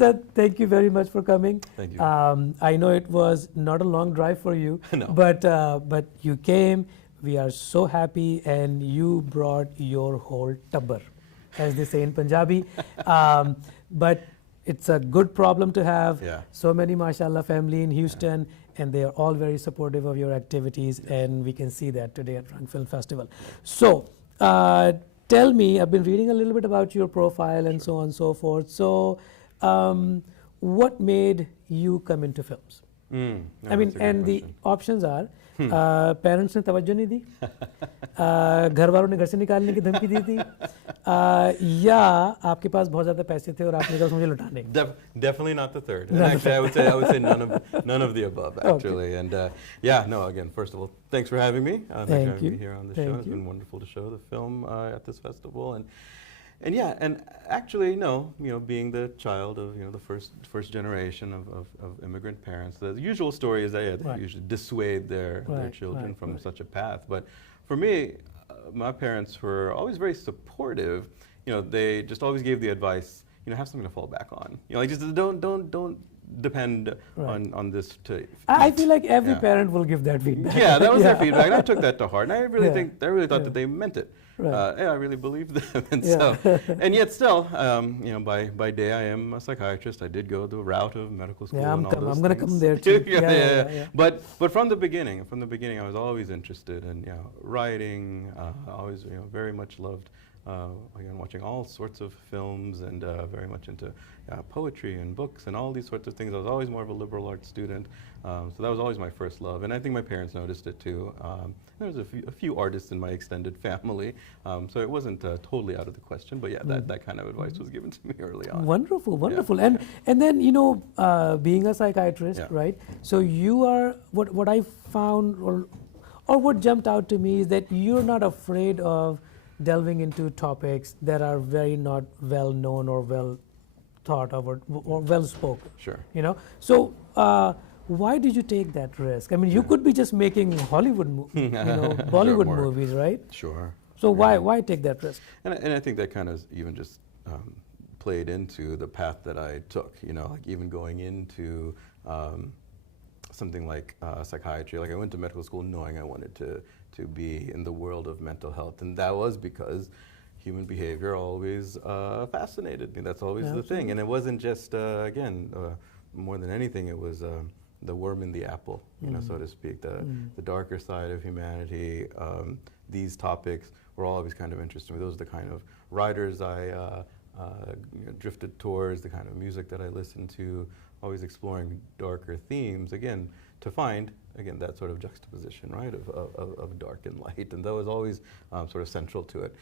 Asad, thank you very much for coming. Thank you. I know it was not a long drive for you, No. but you came. We are so happy, and you brought your whole tabbar, as they say in Punjabi. But it's a good problem to have. Yeah. So many, mashallah, family in Houston, and they are all very supportive of your activities, and we can see that today at Rung Film Festival. So, tell me, I've been reading a little bit about your profile and so on and so forth. So, what made you come into films? No, I mean, that's a good and the question. options are, parents ने तवज्जो नहीं दी, घर वालों ने घर से निकालने की धमकी दी थी, या आपके पास बहुत ज़्यादा पैसे थे और आपने कहा मुझे लुटाने। Definitely not the third. And actually, I would say none of the above, actually. Okay. And yeah, no. Again, first of all, thanks for having me. Thanks for having me here on the show. It's been wonderful to show the film at this festival, and yeah, and actually, being the child of the first generation of immigrant parents, the usual story is that they usually dissuade their children from such a path. But for me, my parents were always very supportive. They just always gave the advice, have something to fall back on. Just don't depend on this to. I feel like every parent will give that feedback. Yeah, that was their feedback, and I took that to heart. And I really thought that they meant it. I really believed them, and yet still, by day I am a psychiatrist. I did go the route of medical school. Yeah, I'm going to come there too. But from the beginning, I was always interested in writing. Always very much loved. Again, watching all sorts of films and very much into poetry and books and all these sorts of things. I was always more of a liberal arts student, so that was always my first love. And I think my parents noticed it too. There was a few artists in my extended family, so it wasn't totally out of the question. But yeah, that kind of advice was given to me early on. Wonderful, wonderful. Yeah. And then being a psychiatrist, right? So you are what I found or what jumped out to me is that you're not afraid of delving into topics that are very not well known or well thought of or well spoken. Sure. So why did you take that risk? I mean, you could be just making Hollywood, Bollywood movies, right? Sure. So why take that risk? And I think that kind of even just played into the path that I took. Like even going into something like psychiatry. Like I went to medical school knowing I wanted to be in the world of mental health, and that was because human behavior always fascinated me. That's always the thing, and it wasn't just more than anything, it was the worm in the apple, so to speak, the darker side of humanity. These topics were always kind of interesting me. Those are the kind of writers I drifted towards, the kind of music that I listened to, always exploring darker themes, again, to find, that sort of juxtaposition, right, of dark and light, and that was always sort of central to it.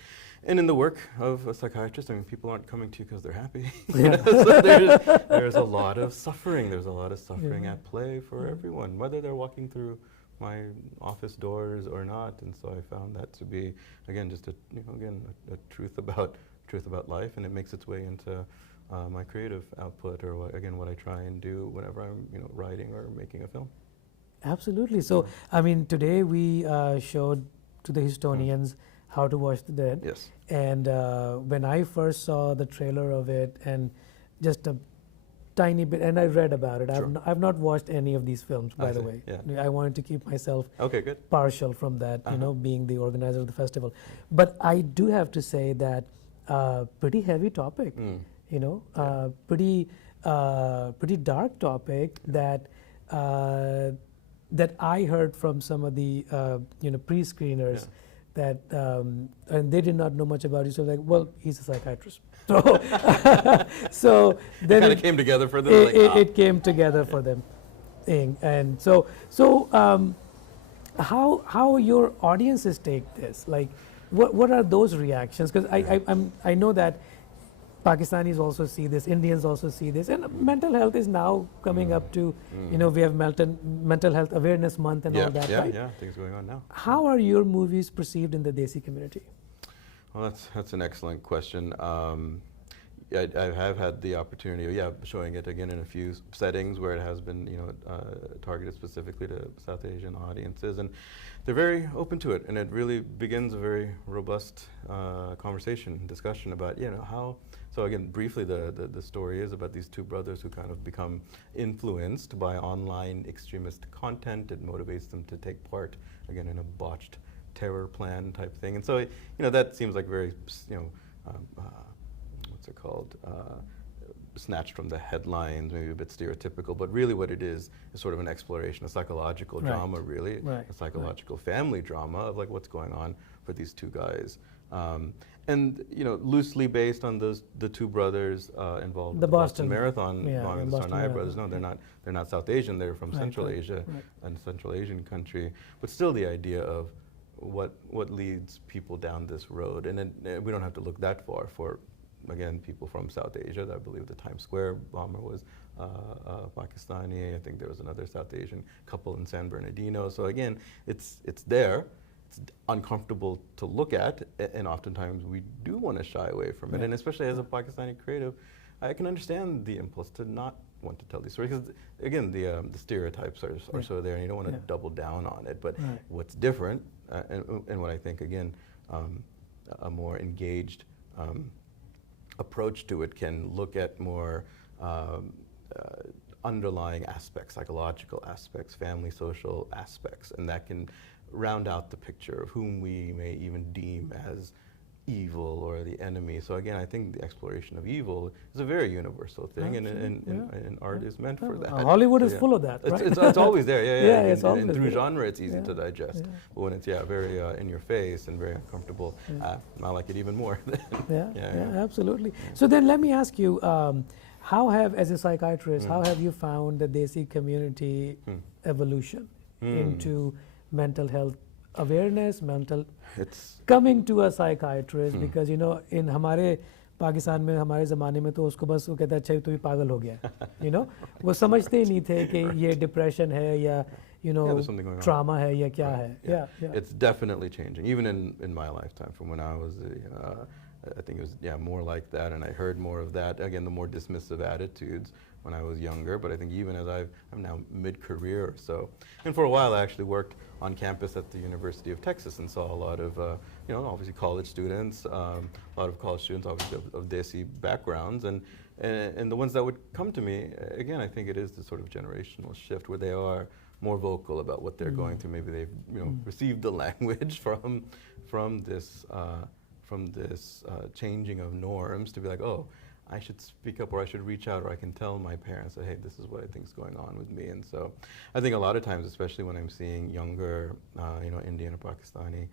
And in the work of a psychiatrist, I mean, people aren't coming to you because they're happy. So there's a lot of suffering. There's a lot of suffering at play for everyone, whether they're walking through my office doors or not. And so I found that to be, again, just a truth about life, and it makes its way into my creative output, or what I try and do whenever I'm writing or making a film. Absolutely. So I mean, today we showed to the Houstonians how to watch The Dead. Yes. And when I first saw the trailer of it, and just a tiny bit, and I read about it. Sure. I've not watched any of these films, by the way. Yeah. I wanted to keep myself good. partial from that, being the organizer of the festival. But I do have to say that pretty heavy topic. Pretty dark topic that that I heard from some of the pre-screeners that and they did not know much about it. So like, well, he's a psychiatrist. So so then it came together for them. It came together for them, and so how your audiences take this? Like, what are those reactions? Because I know that Pakistanis also see this, Indians also see this, and mental health is now coming up to, we have Mental Health Awareness Month and all that, right? Yeah, things going on now. How are your movies perceived in the Desi community? Well, that's an excellent question. I have had the opportunity of showing it again in a few settings where it has been targeted specifically to South Asian audiences, and they're very open to it, and it really begins a very robust conversation, discussion about how So again, briefly, the story is about these two brothers who kind of become influenced by online extremist content. It motivates them to take part, again, in a botched terror plan type thing. And so, that seems like very, what's it called? Snatched from the headlines, maybe a bit stereotypical, but really what it is sort of an exploration, a psychological drama, really, a psychological family drama of like what's going on for these two guys. And loosely based on the two brothers involved in the Boston Marathon, the Sarnaya brothers. No, they're not South Asian. They're from Central Asia, and Central Asian country. But still, the idea of what leads people down this road, and then we don't have to look that far for. Again, people from South Asia. I believe the Times Square bomber was Pakistani. I think there was another South Asian couple in San Bernardino. So again, it's there. It's uncomfortable to look at, and oftentimes we do want to shy away from it. And especially as a Pakistani creative, I can understand the impulse to not want to tell these stories because, again, the stereotypes are so there, and you don't want to double down on it. But what's different, and what I think, again, a more engaged approach to it can look at more underlying aspects, psychological aspects, family, social aspects, and that can round out the picture of whom we may even deem as evil or the enemy. So again, I think the exploration of evil is a very universal thing, and art is meant for that. Hollywood is full of that, right? It's always there, it's always and through there. genre, it's easy to digest. But when it's very in your face and very uncomfortable, I like it even more. Absolutely. So then let me ask you, how have, as a psychiatrist, how have you found the Desi community evolution into mental health awareness, coming to a psychiatrist, because in हमारे पाकिस्तान में हमारे ज़माने में तो उसको बस वो कहता है अच्छा तो भी पागल हो गया, वो समझते ही नहीं थे कि ये depression है या trauma है या क्या है. It's definitely changing, even in my lifetime. From when I was, I think it was more like that, and I heard more of that. Again, the more dismissive attitudes when I was younger, but I think even as I'm now mid-career or so. And for a while I actually worked on campus at the University of Texas and saw a lot of, obviously college students, a lot of college students obviously of Desi backgrounds, and the ones that would come to me, again, I think it is the sort of generational shift where they are more vocal about what they're going through. Maybe they've received the language from this changing of norms to be like, oh, I should speak up, or I should reach out, or I can tell my parents that, hey, this is what I think is going on with me. And so I think a lot of times, especially when I'm seeing younger, Indian or Pakistani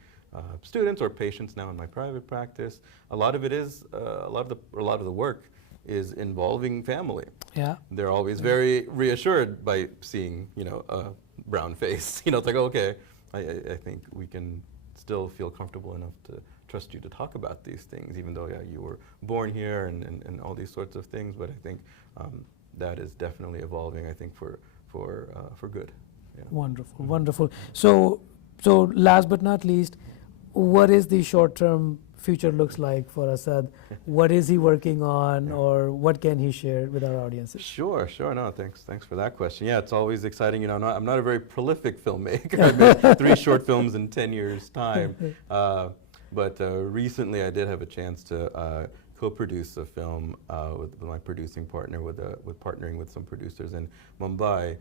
students or patients now in my private practice, a lot of it is, a lot of the work is involving family. They're always very reassured by seeing, a brown face. It's like, oh, okay, I think we can still feel comfortable enough to trust you to talk about these things, even though you were born here and all these sorts of things. But I think that is definitely evolving, I think, for good. Wonderful, wonderful. So last but not least, what is the short-term future looks like for Asad? What is he working on, or what can he share with our audiences? Sure. No, thanks for that question. Yeah, it's always exciting. I'm not a very prolific filmmaker. I made 3 short films in 10 years' time. But recently I did have a chance to co-produce a film with my producing partner, with partnering with some producers in Mumbai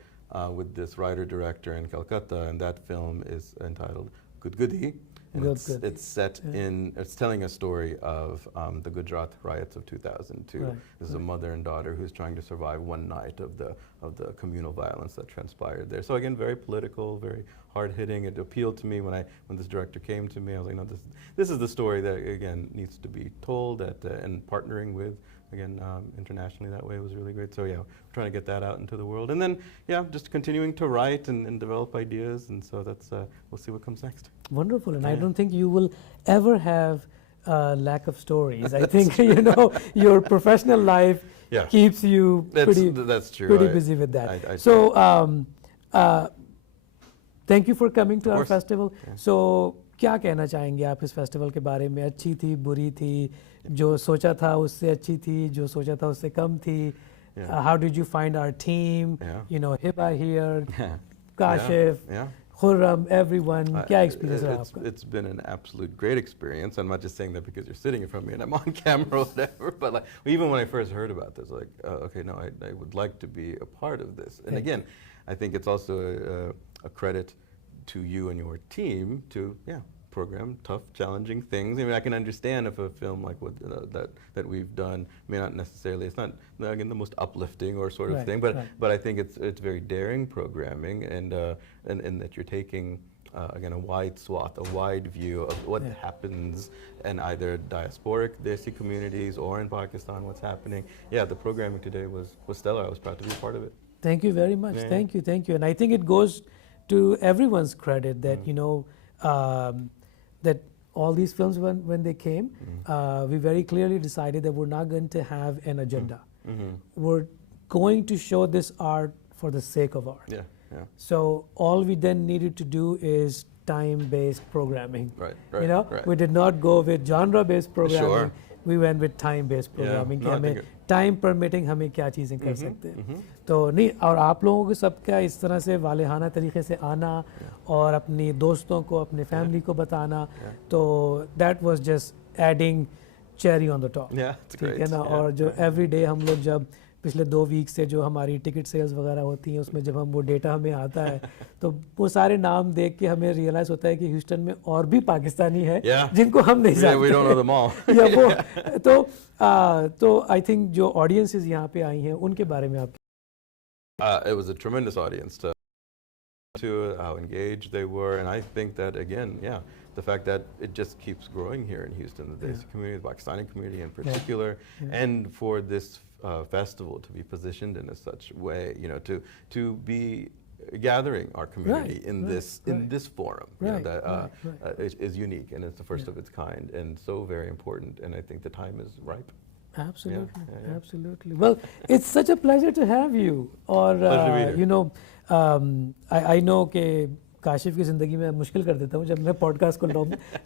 with this writer-director in Calcutta, and that film is entitled Gudgudi. And it's set it's telling a story of the Gujarat riots of 2002. This is a mother and daughter who's trying to survive one night of the communal violence that transpired there. So again, very political, very hard-hitting. It appealed to me when this director came to me. I was like, no, this is the story that again needs to be told. And partnering with internationally that way was really great. So we're trying to get that out into the world, and then just continuing to write and develop ideas. And so that's we'll see what comes next. Wonderful, and I don't think you will ever have lack of stories. I think your professional life keeps you pretty busy with that. So thank you for coming to our festival. So क्या कहना चाहेंगे आप इस festival के बारे में? अच्छी थी, बुरी थी, जो सोचा था उससे अच्छी थी, जो सोचा था उससे कम थी? How did you find our team? Hiba here, Kashif, Khurram, everyone, क्या experience रहा आपका? It's been an absolute great experience. I'm not just saying that because you're sitting in front of me and I'm on camera or whatever, but like, even when I first heard about this, like, okay, no, I would like to be a part of this. And again, I think it's also a credit to you and your team to, program tough, challenging things. I mean, I can understand if a film like what that we've done may not necessarily, it's not again the most uplifting or sort of thing, but I think it's very daring programming, and that you're taking again a wide swath, a wide view of what happens in either diasporic Desi communities or in Pakistan, what's happening. Yeah, the programming today was stellar. I was proud to be a part of it. Thank you very much. Thank you. And I think it goes to everyone's credit that you know. That all these films, when they came, we very clearly decided that we're not going to have an agenda. We're going to show this art for the sake of art. So all we then needed to do is time-based programming. You know, we did not go with genre-based programming. We went with time-based programming. कि हमें time permitting हमें क्या चीज़ें कर सकते हैं. तो नहीं, और आप लोगों को सबका इस तरह से वालेहाना तरीके से आना और अपनी दोस्तों को, अपने फैमिली को बताना, तो that was just adding cherry on the top. ठीक है ना. और जो every day हम लोग जब पिछले 2 वीक से जो हमारी टिकट सेल्स वगैरह होती हैं, उसमें जब हम वो डेटा हमें आता है तो वो सारे नाम देख के हमें रियलाइज़ होता है कि ह्यूस्टन में और भी पाकिस्तानी है जिनको हम नहीं जानते. तो आई थिंक जो ऑडियंसेस यहाँ पे आई हैं उनके बारे में आप It was a tremendous audience to how engaged they were, and I think that again, the fact that it just keeps growing here in Houston, the Desi community, the Pakistani community in particular, and for this festival to be positioned in a such way, you know, to be gathering our community in this forum, you know, that is unique, and it's the first of its kind, and so very important, and I think the time is ripe. Absolutely. Well, it's such a pleasure to have you. Or you know, I know कि काशिफ की ज़िंदगी में मुश्किल कर देता हूँ जब मैं पॉडकास्ट को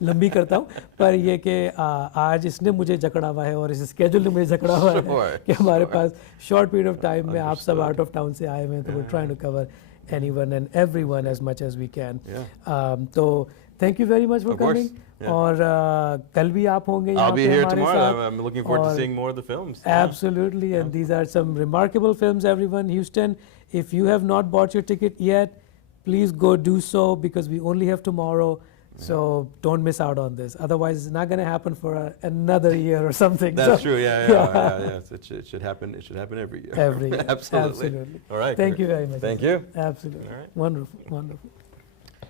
लंबी करता हूँ, पर ये कि आज इसने मुझे जकड़ा हुआ है और इस स्केड्यूल ने मुझे जकड़ा हुआ है कि हमारे पास शॉर्ट पीरियड ऑफ टाइम में आप सब आउट ऑफ टाउन से आए हुए हैं, तो we're trying to cover anyone and everyone as much as we can. तो thank you very much for coming. और कल भी आप होंगे यहाँ पे हमारे साथ. I'm looking forward to seeing more of the films. Absolutely, and these are some remarkable films, everyone. Houston, if you have not bought your ticket yet, please go do so, because we only have tomorrow. So don't miss out on this. Otherwise, it's not going to happen for another year or something. That's true. It should happen. It should happen every year. Every year. Absolutely. All right. Thank you very much. Thank you. Absolutely. All right. Wonderful.